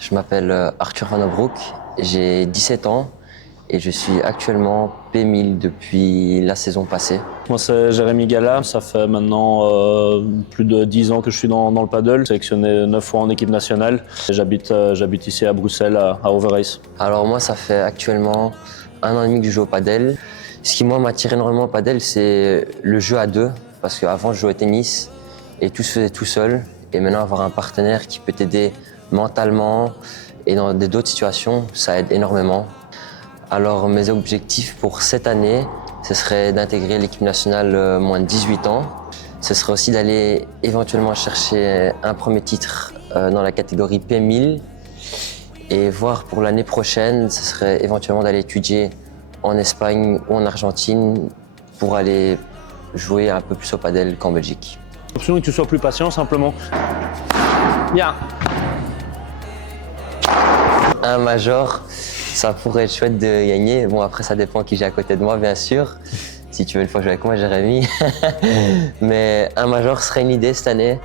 Je m'appelle Arthur Van Obroek, j'ai 17 ans et je suis actuellement P1000 depuis la saison passée. Moi c'est Jérémy Gala, ça fait maintenant plus de 10 ans que je suis dans le paddle, sélectionné 9 fois en équipe nationale. J'habite ici à Bruxelles, à Overijse. Alors moi ça fait actuellement 1 an et demi que je joue au paddle. Ce qui moi m'attire énormément au paddle, c'est le jeu à deux, parce qu'avant je jouais au tennis et tout se faisait tout seul. Et maintenant avoir un partenaire qui peut t'aider mentalement et dans d'autres situations, ça aide énormément. Alors mes objectifs pour cette année, ce serait d'intégrer l'équipe nationale moins de 18 ans. Ce serait aussi d'aller éventuellement chercher un premier titre dans la catégorie P1000. Et voir pour l'année prochaine, ce serait éventuellement d'aller étudier en Espagne ou en Argentine pour aller jouer un peu plus au padel qu'en Belgique. L'option est que tu sois plus patient simplement. Bien. Un major, ça pourrait être chouette de gagner. Bon, après, ça dépend qui j'ai à côté de moi, bien sûr. Si tu veux une fois jouer avec moi, Jérémy. Mais un major serait une idée cette année.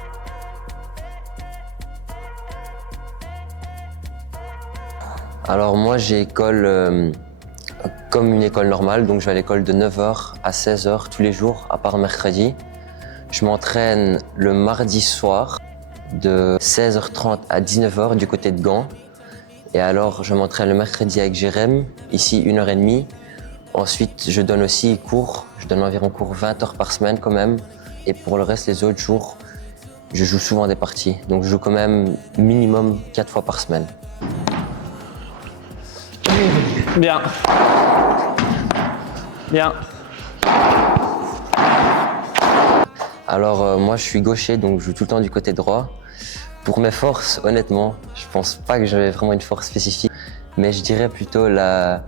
Alors moi, j'ai école comme une école normale. Donc je vais à l'école de 9h à 16h tous les jours, à part mercredi. Je m'entraîne le mardi soir de 16h30 à 19h du côté de Gand. Et alors, je m'entraîne le mercredi avec Jérém, ici 1h30. Ensuite, je donne aussi cours. Je donne environ cours 20 heures par semaine quand même. Et pour le reste, les autres jours, je joue souvent des parties. Donc, je joue quand même minimum 4 fois par semaine. Bien. Bien. Alors, moi, je suis gaucher, donc je joue tout le temps du côté droit. Pour mes forces, honnêtement, je pense pas que j'avais vraiment une force spécifique, mais je dirais plutôt la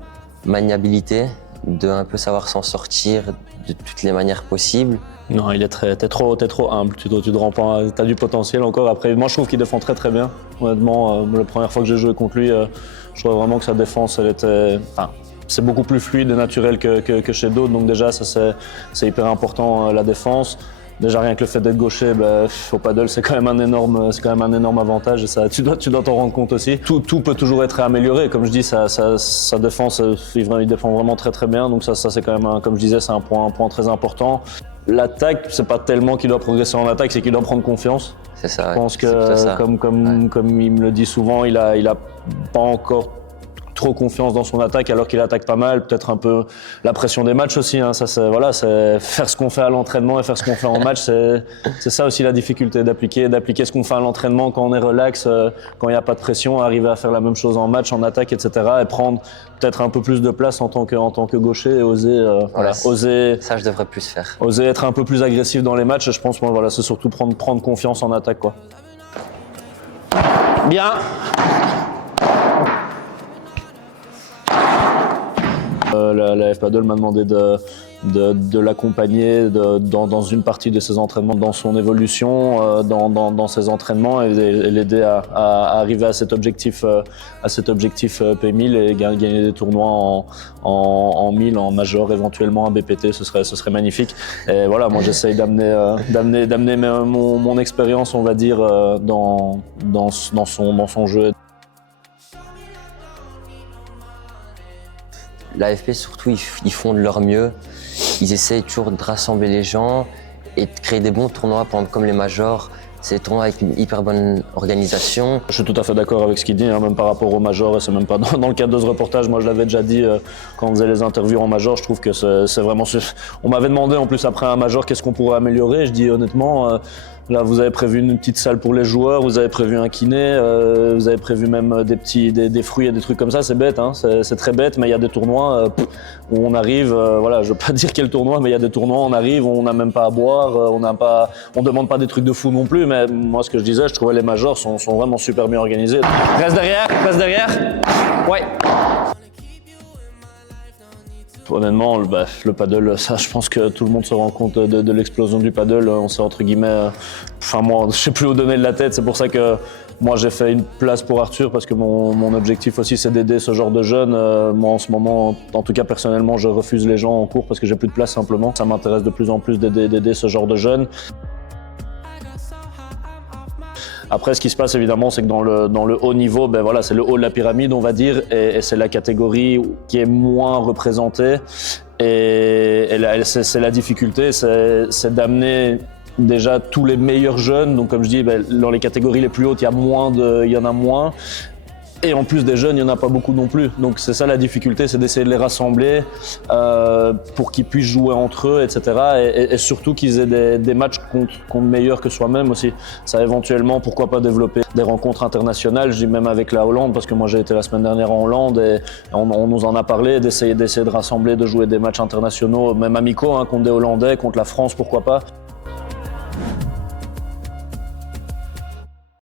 maniabilité, de un peu savoir s'en sortir de toutes les manières possibles. Non, t'es trop humble, tu te rends pas, t'as du potentiel encore. Après, moi je trouve qu'il défend très bien. Honnêtement, la première fois que j'ai joué contre lui, je trouvais vraiment que sa défense, c'est beaucoup plus fluide et naturel que chez d'autres. Donc déjà, ça c'est hyper important, la défense. Déjà rien que le fait d'être gaucher, au paddle c'est quand même un énorme avantage et ça tu dois t'en rendre compte aussi. Tout peut toujours être amélioré, comme je dis, sa défense, il défend vraiment très bien, donc ça c'est quand même comme je disais, c'est un point très important. L'attaque, c'est pas tellement qu'il doit progresser en attaque, c'est qu'il doit prendre confiance. C'est ça. Je pense que comme il me le dit souvent, il a pas encore trop confiance dans son attaque alors qu'il attaque pas mal, peut-être un peu la pression des matchs aussi, hein. Ça c'est faire ce qu'on fait à l'entraînement et faire ce qu'on fait en match, c'est ça aussi la difficulté d'appliquer ce qu'on fait à l'entraînement quand on est relax, quand il n'y a pas de pression, arriver à faire la même chose en match, en attaque, etc. et prendre peut-être un peu plus de place en tant que gaucher et oser ça je devrais plus faire. Oser être un peu plus agressif dans les matchs, et je pense c'est surtout prendre confiance en attaque, quoi. Bien. La F-Paddle m'a demandé de l'accompagner dans une partie de ses entraînements, dans son évolution, dans ses entraînements et l'aider à arriver à cet objectif P1000 et gagner des tournois en 1000, en major, éventuellement un BPT, ce serait magnifique. Et voilà, moi j'essaye d'amener mon expérience, on va dire, dans son jeu. L'AFP surtout, ils font de leur mieux. Ils essayent toujours de rassembler les gens et de créer des bons tournois, comme les majors. C'est des tournois avec une hyper bonne organisation. Je suis tout à fait d'accord avec ce qu'il dit, hein, même par rapport au major, et c'est même pas dans le cadre de ce reportage. Moi, je l'avais déjà dit quand on faisait les interviews en major. Je trouve que c'est vraiment. On m'avait demandé en plus après un major qu'est-ce qu'on pourrait améliorer. Je dis honnêtement. Là, vous avez prévu une petite salle pour les joueurs, vous avez prévu un kiné, vous avez prévu même des fruits et des trucs comme ça. C'est bête, hein, c'est très bête, mais il y a des tournois où on arrive, je veux pas dire quel tournoi, mais il y a des tournois, on arrive, on n'a même pas à boire, on demande pas des trucs de fou non plus, mais moi, ce que je disais, je trouvais les majors sont vraiment super bien organisés. Reste derrière. Ouais. Honnêtement, le paddle, ça, je pense que tout le monde se rend compte de l'explosion du paddle. On s'est entre guillemets, moi, je sais plus où donner de la tête. C'est pour ça que moi, j'ai fait une place pour Arthur parce que mon objectif aussi, c'est d'aider ce genre de jeunes. Moi, en ce moment, en tout cas personnellement, je refuse les gens en cours parce que j'ai plus de place simplement. Ça m'intéresse de plus en plus d'aider ce genre de jeunes. Après, ce qui se passe évidemment, c'est que dans le haut niveau, ben voilà, c'est le haut de la pyramide, on va dire, et c'est la catégorie qui est moins représentée. Et c'est la difficulté, c'est d'amener déjà tous les meilleurs jeunes. Donc comme je dis, ben, dans les catégories les plus hautes, il y en a moins. Et en plus des jeunes, il n'y en a pas beaucoup non plus. Donc c'est ça la difficulté, c'est d'essayer de les rassembler pour qu'ils puissent jouer entre eux, etc. Et surtout qu'ils aient des matchs contre meilleurs que soi-même aussi. Ça éventuellement, pourquoi pas développer des rencontres internationales, je dis même avec la Hollande, parce que moi j'ai été la semaine dernière en Hollande et on nous en a parlé, d'essayer de rassembler, de jouer des matchs internationaux, même amicaux, hein, contre des Hollandais, contre la France, pourquoi pas.